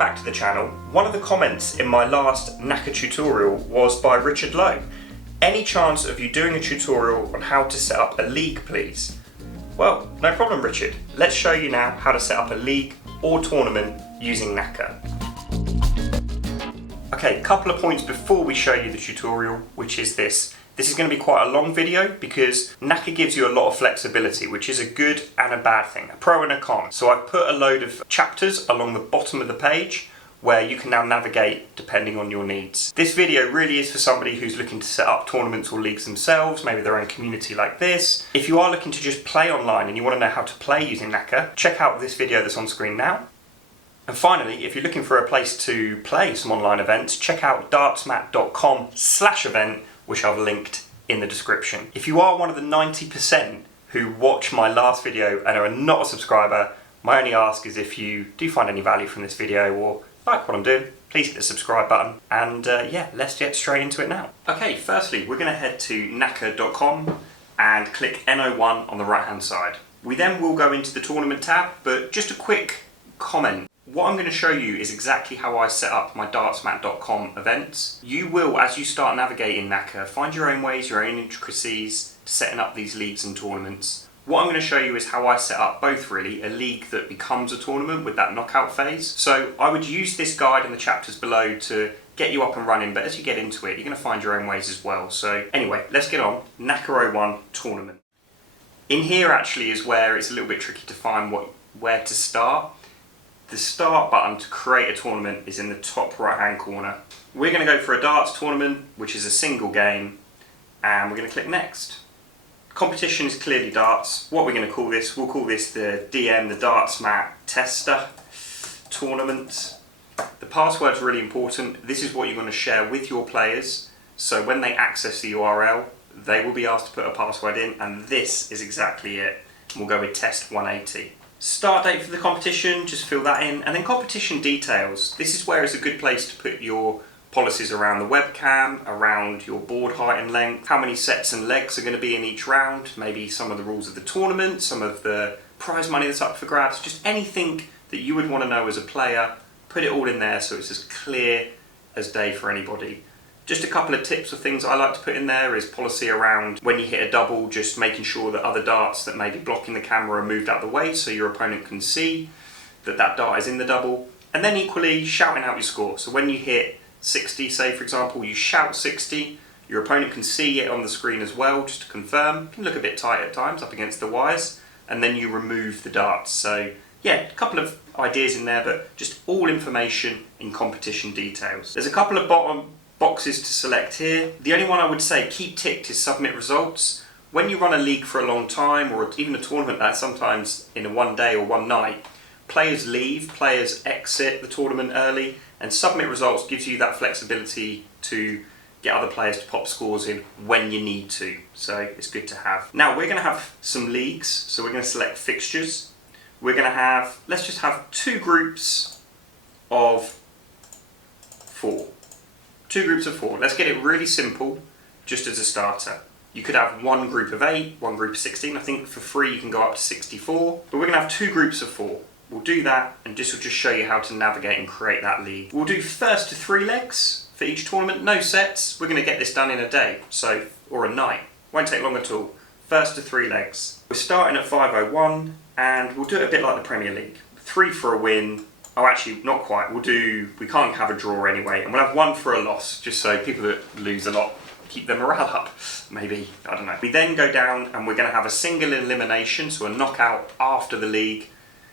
back to the channel. One of the comments in my last Nakka tutorial was by Richard Lowe. Any chance of you doing a tutorial on how to set up a league, please? Well, no problem, Richard. Let's show you now how to set up a league or tournament using Nakka. Okay, couple of points before we show you the tutorial, which is this. This is going to be quite a long video because Nakka gives you a lot of flexibility, which is a good and a bad thing, a pro and a con. So I've put a load of chapters along the bottom of the page where you can now navigate depending on your needs. This video really is for somebody who's looking to set up tournaments or leagues themselves, maybe their own community like this. If you are looking to just play online and you want to know how to play using Nakka, check out this video that's on screen now. And finally, if you're looking for a place to play some online events, check out dartsmat.com/event, which I've linked in the description. If you are one of the 90% who watch my last video and are not a subscriber, my only ask is if you do find any value from this video or like what I'm doing, please hit the subscribe button. And yeah, let's get straight into it now. Okay, firstly, we're going to head to nakka.com and click n01 on the right hand side. We then will go into the tournament tab, but just a quick comment. What I'm going to show you is exactly how I set up my dartsmat.com events. You will, as you start navigating Nakka, find your own ways, your own intricacies to setting up these leagues and tournaments. What I'm going to show you is how I set up both really, a league that becomes a tournament with that knockout phase. So I would use this guide in the chapters below to get you up and running, but as you get into it, you're going to find your own ways as well. So anyway, let's get on. Nakka 01 tournament. In here actually is where it's a little bit tricky to find where to start. The start button to create a tournament is in the top right hand corner. We're going to go for a darts tournament, which is a single game, and we're going to click next. Competition is clearly darts. What we're going to call this, we'll call this the DM, the Darts Mat Tester tournament. The password's really important. This is what you're going to share with your players, so when they access the URL, they will be asked to put a password in, and this is exactly it. We'll go with test 180. Start date for the competition, just fill that in, and then competition details. This is where it's a good place to put your policies around the webcam, around your board height and length, how many sets and legs are going to be in each round, maybe some of the rules of the tournament, some of the prize money that's up for grabs, just anything that you would want to know as a player, put it all in there so it's as clear as day for anybody. Just a couple of tips of things I like to put in there is policy around when you hit a double, just making sure that other darts that may be blocking the camera are moved out of the way so your opponent can see that that dart is in the double. And then equally shouting out your score. So when you hit 60, say for example, you shout 60, your opponent can see it on the screen as well, just to confirm. It can look a bit tight at times up against the wires, and then you remove the darts. So yeah, a couple of ideas in there, but just all information in competition details. There's a couple of bottom boxes to select here. The only one I would say keep ticked is submit results. When you run a league for a long time, or even a tournament that sometimes in a one day or one night, players leave, players exit the tournament early, and submit results gives you that flexibility to get other players to pop scores in when you need to. So it's good to have. Now we're going to have some leagues, so we're going to select fixtures. We're going to have, let's just have two groups of 4. 2 groups of 4. Let's get it really simple, just as a starter. You could have one group of 8, one group of 16. I think for free you can go up to 64. But we're going to have 2 groups of 4. We'll do that, and this will just show you how to navigate and create that league. We'll do first to 3 legs for each tournament. No sets. We're going to get this done in a day, or a night. Won't take long at all. First to 3 legs. We're starting at 5:01, and we'll do it a bit like the Premier League. 3 for a win. Oh, actually, not quite. We can't have a draw anyway, and we'll have 1 for a loss, just so people that lose a lot keep their morale up, maybe, I don't know. We then go down and we're going to have a single elimination, so a knockout after the league,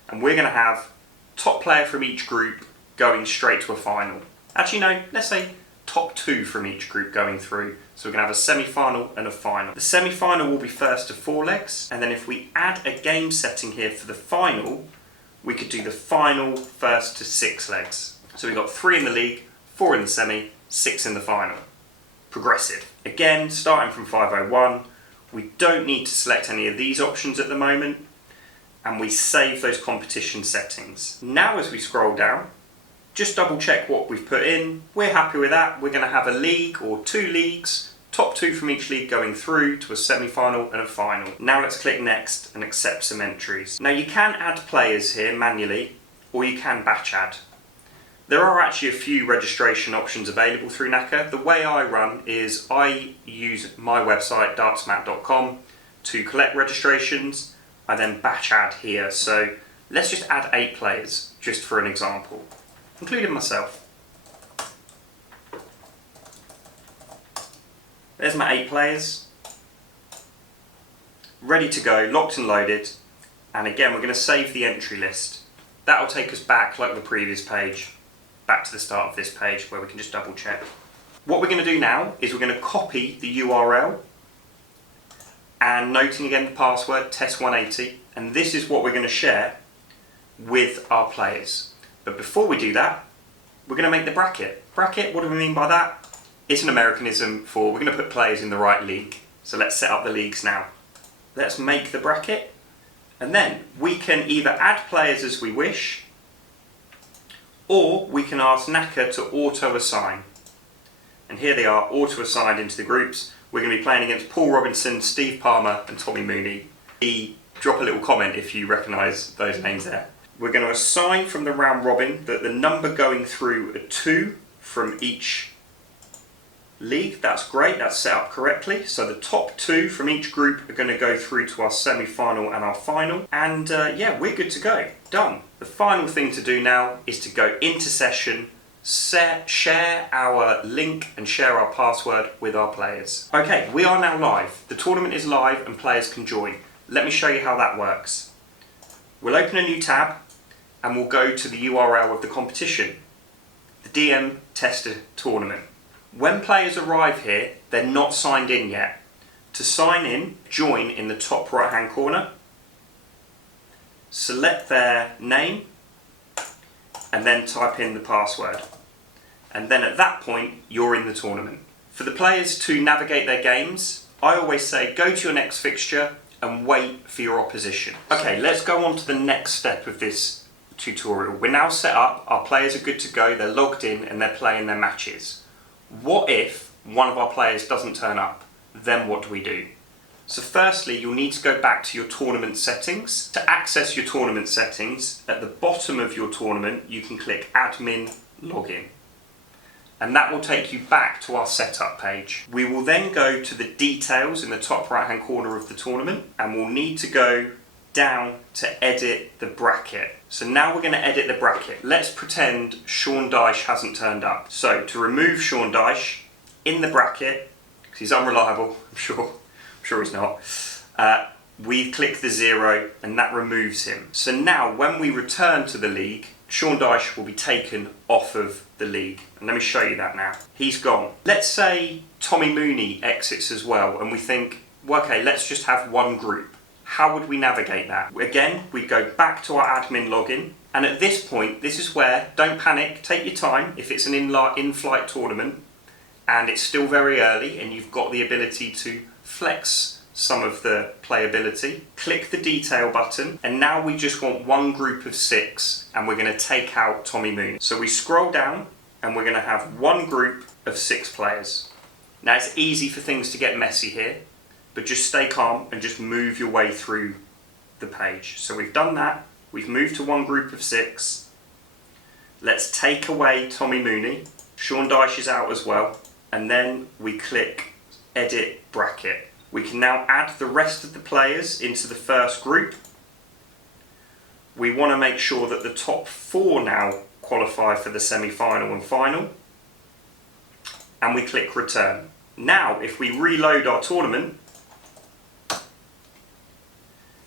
and we're going to have top player from each group going straight to a final. Actually, no, let's say top 2 from each group going through. So we're going to have a semi-final and a final. The semi-final will be first to 4 legs, and then if we add a game setting here for the final, we could do the final first to 6 legs. So we've got 3 in the league, 4 in the semi, 6 in the final. Progressive. Again, starting from 5:01, we don't need to select any of these options at the moment, and we save those competition settings. Now as we scroll down, just double check what we've put in. We're happy with that. We're going to have a league or 2 leagues, top 2 from each league going through to a semi-final and a final. Now let's click next and accept some entries. Now you can add players here manually, or you can batch add. There are actually a few registration options available through Nakka. The way I run is I use my website, dartsmat.com, to collect registrations. I then batch add here. So let's just add 8 players, just for an example, including myself. There's my 8 players. Ready to go, locked and loaded. And again, we're going to save the entry list. That'll take us back, like the previous page, back to the start of this page where we can just double check. What we're going to do now is we're going to copy the URL and noting again the password test180, and this is what we're going to share with our players. But before we do that, we're going to make the bracket. Bracket, what do we mean by that? It's an Americanism for we're going to put players in the right league. So let's set up the leagues now. Let's make the bracket, and then we can either add players as we wish, or we can ask Nakka to auto-assign. And here they are, auto-assigned into the groups. We're going to be playing against Paul Robinson, Steve Palmer and Tommy Mooney. Drop a little comment if you recognise those names there. We're going to assign from the round robin that the number going through are 2 from each league. That's great, that's set up correctly. So the top 2 from each group are going to go through to our semi-final and our final. And yeah, we're good to go. Done. The final thing to do now is to go into session, share our link and share our password with our players. Okay, we are now live. The tournament is live and players can join. Let me show you how that works. We'll open a new tab and we'll go to the URL of the competition, the DM Tester Tournament. When players arrive here, they're not signed in yet. To sign in, join in the top right hand corner, select their name and then type in the password. And then at that point, you're in the tournament. For the players to navigate their games, I always say go to your next fixture and wait for your opposition. Okay, let's go on to the next step of this tutorial. We're now set up, our players are good to go, they're logged in and they're playing their matches. What if one of our players doesn't turn up? Then what do we do? So firstly, you'll need to go back to your tournament settings. To access your tournament settings, at the bottom of your tournament, you can click Admin Login. And that will take you back to our setup page. We will then go to the details in the top right hand corner of the tournament, and we'll need to go down to edit the bracket. So now we're going to edit the bracket. Let's pretend Sean Dyche hasn't turned up. So to remove Sean Dyche in the bracket, because he's unreliable, I'm sure he's not, we click the 0 and that removes him. So now when we return to the league, Sean Dyche will be taken off of the league. And let me show you that now. He's gone. Let's say Tommy Mooney exits as well and we think, well, okay, let's just have one group. How would we navigate that? Again, we go back to our admin login, and at this point, this is where, don't panic, take your time. If it's an in-flight tournament and it's still very early and you've got the ability to flex some of the playability, click the detail button, and now we just want one group of 6 and we're going to take out Tommy Mooney. So we scroll down and we're going to have one group of 6 players. Now it's easy for things to get messy here, but just stay calm and just move your way through the page. So we've done that, we've moved to one group of 6. Let's take away Tommy Mooney. Sean Dyche is out as well. And then we click Edit Bracket. We can now add the rest of the players into the first group. We want to make sure that the top 4 now qualify for the semi-final and final. And we click Return. Now, if we reload our tournament,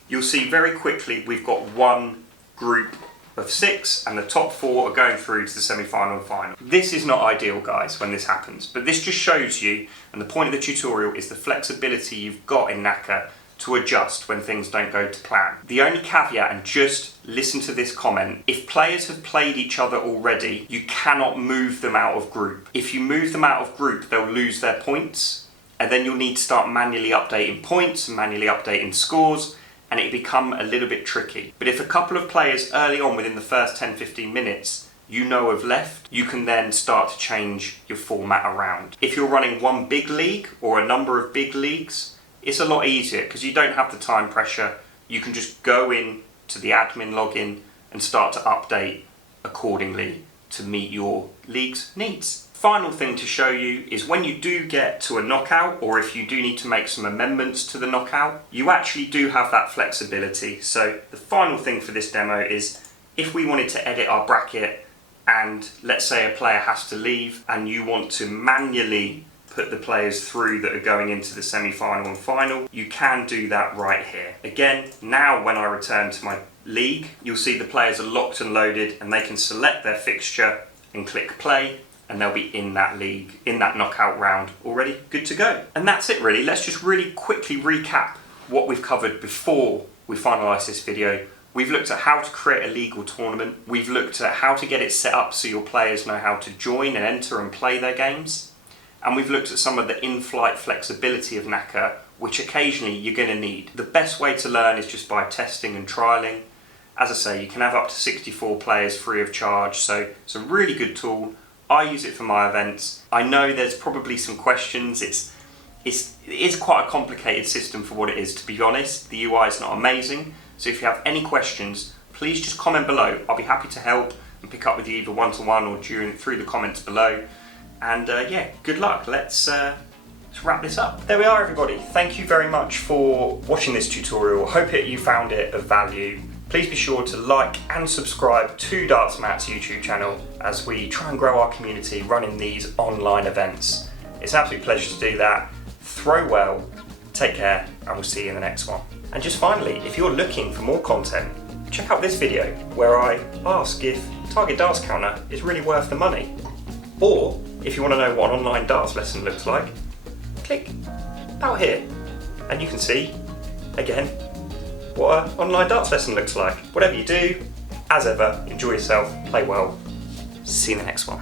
you'll see very quickly we've got one group of 6 and the top 4 are going through to the semi-final and final. This is not ideal, guys, when this happens, but this just shows you, and the point of the tutorial is the flexibility you've got in Nakka to adjust when things don't go to plan. The only caveat, and just listen to this comment, if players have played each other already, you cannot move them out of group. If you move them out of group, they'll lose their points, and then you'll need to start manually updating points and manually updating scores, and it become a little bit tricky. But if a couple of players early on within the first 10-15 minutes you know have left, you can then start to change your format around. If you're running one big league or a number of big leagues, it's a lot easier because you don't have the time pressure. You can just go in to the admin login and start to update accordingly to meet your league's needs. Final thing to show you is when you do get to a knockout, or if you do need to make some amendments to the knockout, you actually do have that flexibility. So the final thing for this demo is if we wanted to edit our bracket and let's say a player has to leave and you want to manually put the players through that are going into the semi-final and final, you can do that right here. Again, now when I return to my league, you'll see the players are locked and loaded and they can select their fixture and click play, and they'll be in that league, in that knockout round already good to go. And that's it really. Let's just really quickly recap what we've covered before we finalise this video. We've looked at how to create a legal tournament. We've looked at how to get it set up so your players know how to join and enter and play their games. And we've looked at some of the in-flight flexibility of Nakka, which occasionally you're going to need. The best way to learn is just by testing and trialling. As I say, you can have up to 64 players free of charge, so it's a really good tool. I use it for my events. I know there's probably some questions. It is quite a complicated system for what it is, to be honest. The UI is not amazing. So if you have any questions, please just comment below. I'll be happy to help and pick up with you either one-to-one or through the comments below. And yeah, good luck. Let's wrap this up. There we are, everybody. Thank you very much for watching this tutorial. Hope you found it of value. Please be sure to like and subscribe to Darts Matt's YouTube channel as we try and grow our community running these online events. It's an absolute pleasure to do that. Throw well, take care, and we'll see you in the next one. And just finally, if you're looking for more content, check out this video where I ask if Target Darts Counter is really worth the money. Or, if you want to know what an online darts lesson looks like, click about here and you can see, again, what an online darts lesson looks like. Whatever you do, as ever, enjoy yourself, play well. See you in the next one.